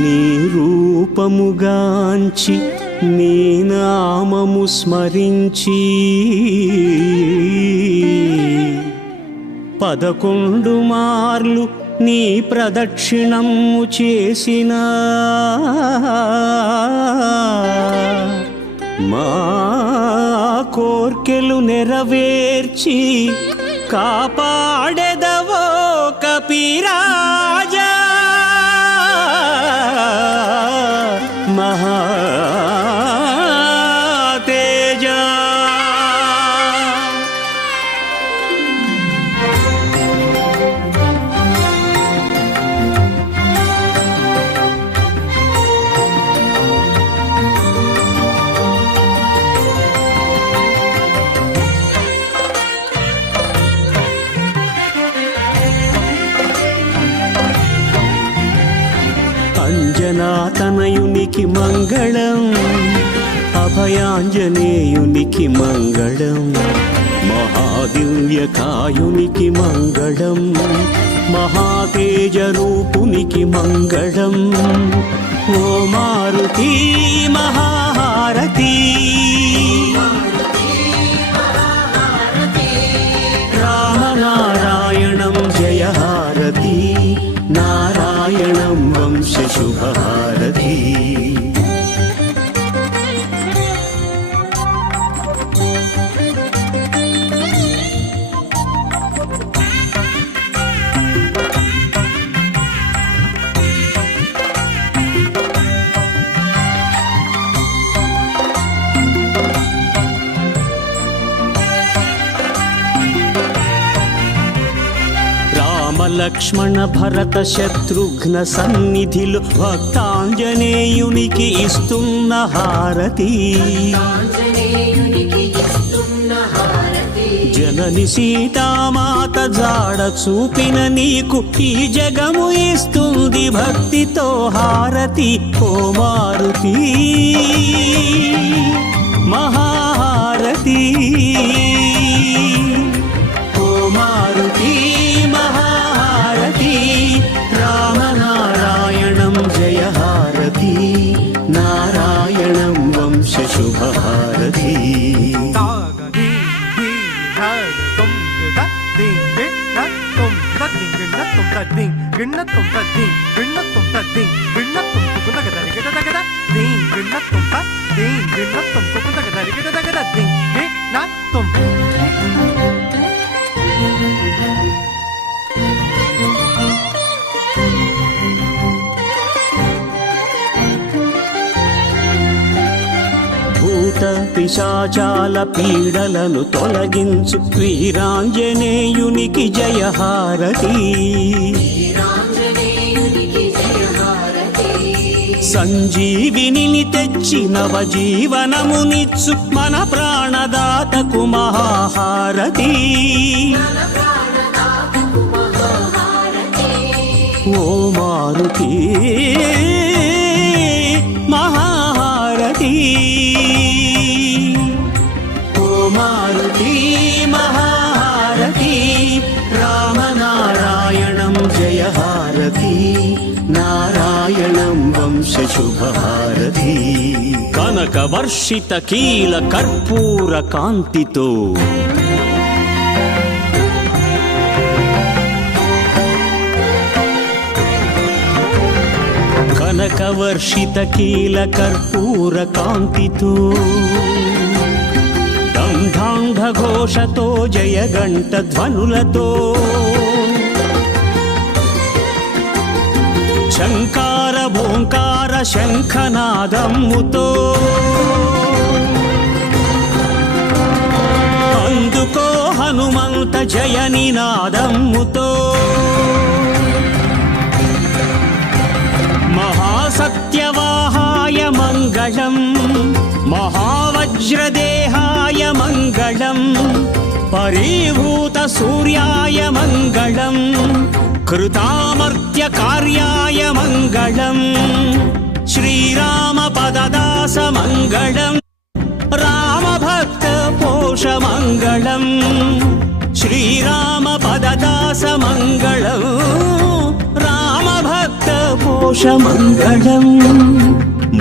నీ రూపముగాంచి నీ నామము స్మరించి 11 మార్లు నీ ప్రదక్షిణము చేసిన మా కోర్కెలు నెరవేర్చి కాపాడెదవో కపిరాజా మహాతేజా. అంజనాతనయునికి మంగళం, అభయాంజనేయునికి మంగళం, మహాదివ్యకాయునికి మంగళం, మహాతేజ రూపునికి మంగళం. ఓ మారుతి మహాహారతి, రామనారాయణం జయహారతి, నారాయణం వంశ శుభహారతి. లక్ష్మణ భరత శత్రుఘ్న సన్నిధిలో భక్తాంజనేయునికి ఇస్తున్న హారతి, జనని సీతామాత జాడ చూపిన నీకు ఈ జగము ఇస్తుంది భక్తితో హారతి. ఓ మారుతి మహాహారతి, ఓ మారుతి మహాహారతి, రామనారాయణం జయహారతి, నారాయణం వంశ శుభహారతి. భూత పిశాచాల పీడలను తొలగించు వీరాంజనేయునికి జయహారతి, సంజీవిని తెచ్చి నవజీవనమునిచ్చు మన ప్రాణదాతకు మహాహారతి. ఓ మారుతి మహాహారతి, ఓ మారుతి మహాహారతి, రామనారాయణం జయహారతి, నారాయణం వంశ శుభహారతి. కనక వర్షిత కీల కర్పూర కాంతితో కనకవర్షిత కీల కర్పూర కాంతితో దంఢాంఢ ఘోషతో జయగంట ధ్వనులతో శంకార భోంకార శంఖనాదమ్ముతో అందుకో హనుమంత జయ నినాదమ్ముతో మహాసత్యవాహాయ మంగళం, మహావజ్రదేహాయ మంగళం, పరీభూత సూర్యాయ మంగళం, కృతామర్త్య కార్యాయ మంగళం, శ్రీరామ పదదాస మంగళం, రామభక్త పోష మంగళం, శ్రీరామ పదదాస మంగళం, రామభక్త పోష మంగళం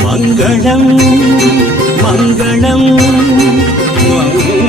మంగళం మంగళం మంగళం